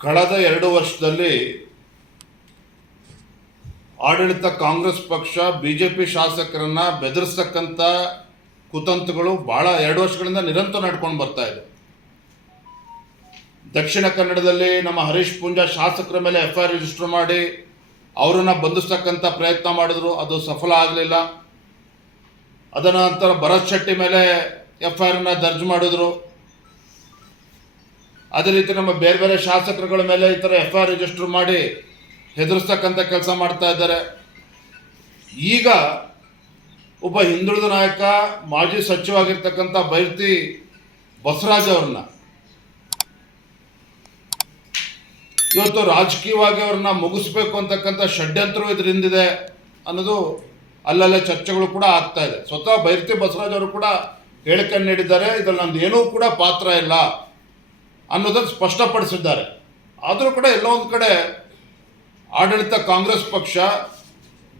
ಕಳೆದ 2 ವರ್ಷದಲ್ಲಿ ಆಡಳಿತ ಕಾಂಗ್ರೆಸ್ ಪಕ್ಷ ಬಿಜೆಪಿ ಶಾಸಕರನ್ನ ಬೆದರಿಸತಕ್ಕಂಥ ಕುತಂತ್ರಗಳು ಬಹಳ 2 ವರ್ಷಗಳಿಂದ ನಿರಂತರ ನಡ್ಕೊಂಡು ಬರ್ತಾ ಇದೆ. ದಕ್ಷಿಣ ಕನ್ನಡದಲ್ಲಿ ನಮ್ಮ ಹರೀಶ್ ಪೂಂಜಾ ಶಾಸಕರ ಮೇಲೆ FIR ರಿಜಿಸ್ಟರ್ ಮಾಡಿ ಅವರನ್ನು ಬಂಧಿಸ್ತಕ್ಕಂಥ ಪ್ರಯತ್ನ ಮಾಡಿದ್ರು, ಅದು ಸಫಲ ಆಗಲಿಲ್ಲ. ಅದರ ನಂತರ ಭರತ್ ಶೆಟ್ಟಿ ಮೇಲೆ FIR ದರ್ಜ್ ಮಾಡಿದ್ರು. ಅದೇ ರೀತಿ ನಮ್ಮ ಬೇರೆ ಬೇರೆ ಶಾಸಕರುಗಳ ಮೇಲೆ ಈ ಥರ FIR ರಿಜಿಸ್ಟರ್ ಮಾಡಿ ಹೆದರಿಸ್ತಕ್ಕಂಥ ಕೆಲಸ ಮಾಡ್ತಾ ಇದ್ದಾರೆ. ಈಗ ಒಬ್ಬ ಹಿಂದುಳಿದ ನಾಯಕ ಮಾಜಿ ಸಚಿವರಾಗಿರ್ತಕ್ಕಂಥ ಬೈರತಿ ಬಸವರಾಜ್ ಅವ್ರನ್ನ ಇವತ್ತು ರಾಜಕೀಯವಾಗಿ ಅವ್ರನ್ನ ಮುಗಿಸ್ಬೇಕು ಅಂತಕ್ಕಂಥ ಷಡ್ಯಂತ್ರವು ಇದರಿಂದಿದೆ ಅನ್ನೋದು ಅಲ್ಲಲ್ಲೇ ಚರ್ಚೆಗಳು ಕೂಡ ಆಗ್ತಾ ಇದೆ. ಸ್ವತಃ ಬೈರತಿ ಬಸವರಾಜ್ ಅವರು ಕೂಡ ಹೇಳಿಕೆ ನೀಡಿದ್ದಾರೆ, ಇದರಲ್ಲಿ ನಂದು ಏನೂ ಕೂಡ ಪಾತ್ರ ಇಲ್ಲ ಅನ್ನೋದನ್ನು ಸ್ಪಷ್ಟಪಡಿಸಿದ್ದಾರೆ. ಆದರೂ ಕೂಡ ಎಲ್ಲೋ ಒಂದು ಕಡೆ ಆಡಳಿತ ಕಾಂಗ್ರೆಸ್ ಪಕ್ಷ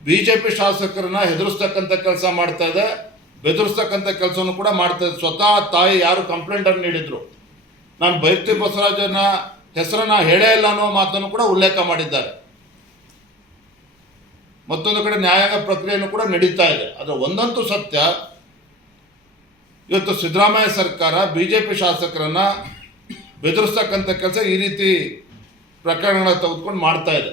ಬಿಜೆಪಿ ಶಾಸಕರನ್ನ ಹೆದರಿಸ್ತಕ್ಕಂಥ ಕೆಲಸ ಮಾಡ್ತಾ ಇದೆ, ಬೆದರಿಸ್ತಕ್ಕಂಥ ಕೆಲಸವನ್ನು ಕೂಡ ಮಾಡ್ತಾ ಇದೆ. ಸ್ವತಃ ತಾಯಿ ಯಾರು ಕಂಪ್ಲೇಂಟನ್ನು ನೀಡಿದ್ರು, ನಾನು ಬೈರತಿ ಬಸವರಾಜನ ಹೆಸರನ್ನ ಹೇಳೇ ಇಲ್ಲ ಅನ್ನೋ ಮಾತನ್ನು ಕೂಡ ಉಲ್ಲೇಖ ಮಾಡಿದ್ದಾರೆ. ಮತ್ತೊಂದು ಕಡೆ ನ್ಯಾಯಾಂಗ ಪ್ರಕ್ರಿಯೆಯನ್ನು ಕೂಡ ನಡೀತಾ ಇದೆ. ಆದರೆ ಒಂದಂತೂ ಸತ್ಯ, ಇವತ್ತು ಸಿದ್ದರಾಮಯ್ಯ ಸರ್ಕಾರ ಬಿಜೆಪಿ ಶಾಸಕರನ್ನ ಬೆದರಿಸ್ತಕ್ಕಂಥ ಕೆಲಸ ಈ ರೀತಿ ಪ್ರಕರಣಗಳನ್ನ ತೆಗೆದುಕೊಂಡು ಮಾಡ್ತಾ ಇದೆ.